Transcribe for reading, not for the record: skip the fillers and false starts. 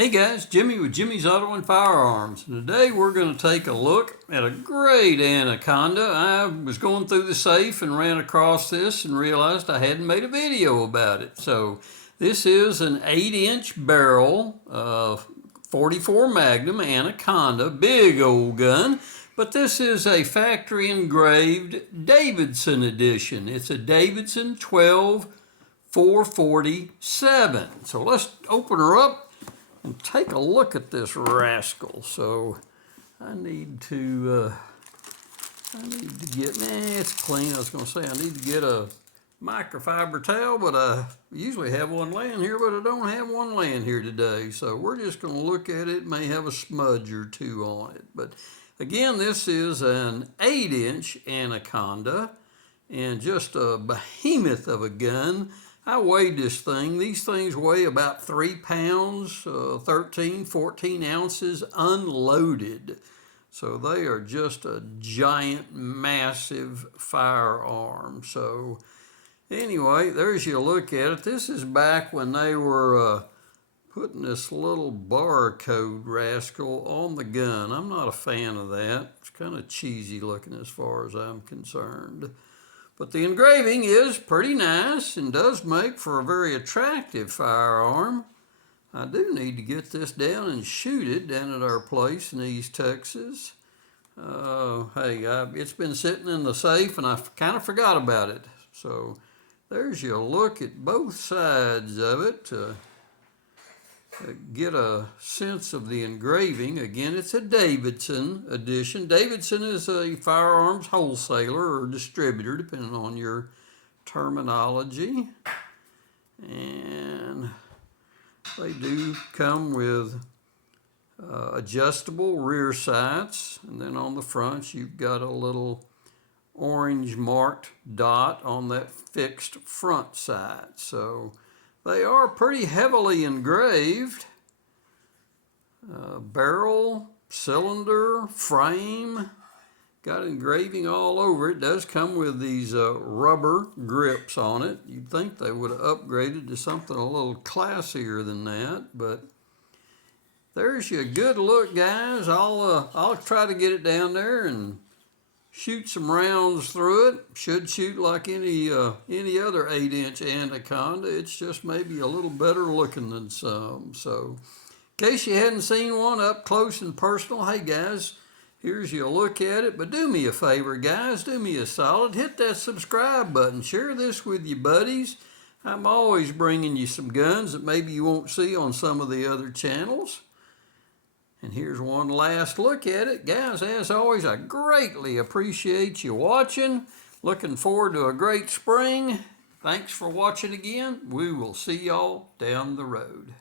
Hey guys, Jimmy with Jimmy's Auto and Firearms. And today we're going to take a look at a great Anaconda. I was going through the safe and ran across this and realized I hadn't made a video about it. So this is an 8-inch barrel 44 Magnum Anaconda, big old gun. But this is a factory engraved Davidson edition. It's a Davidson 12-447. So let's open her up and take a look at this rascal. So I need to get, it's clean. I was going to say I need to get a microfiber towel, but I usually have one laying here, but I don't have one laying here today. So we're just going to look at it. It may have a smudge or two on it. But again, this is an 8-inch Anaconda and just a behemoth of a gun. I weighed this thing. These things weigh about 3 pounds, 13, 14 ounces unloaded. So they are just a giant, massive firearm. So anyway, there's you look at it. This is back when they were putting this little barcode rascal on the gun. I'm not a fan of that. It's kind of cheesy looking as far as I'm concerned. But the engraving is pretty nice and does make for a very attractive firearm. I do need to get this down and shoot it down at our place in East Texas. It's been sitting in the safe and I kind of forgot about it. So there's your look at both sides of it to get a sense of the engraving. Again, it's a Davidson edition. Davidson is a firearms wholesaler or distributor, depending on your terminology. And they do come with adjustable rear sights. And then on the front, you've got a little orange marked dot on that fixed front sight. So they are pretty heavily engraved. Barrel, cylinder, frame, got engraving all over it. It does come with these rubber grips on it. You'd think they would have upgraded to something a little classier than that, but there's your good look, guys. I'll try to get it down there and shoot some rounds through it. Should shoot like any other 8-inch Anaconda. It's just maybe a little better looking than some. So in case you hadn't seen one up close and personal, hey guys, here's your look at it. But do me a favor, guys, do me a solid. Hit that subscribe button. Share this with your buddies. I'm always bringing you some guns that maybe you won't see on some of the other channels. And here's one last look at it. Guys, as always, I greatly appreciate you watching. Looking forward to a great spring. Thanks for watching again. We will see y'all down the road.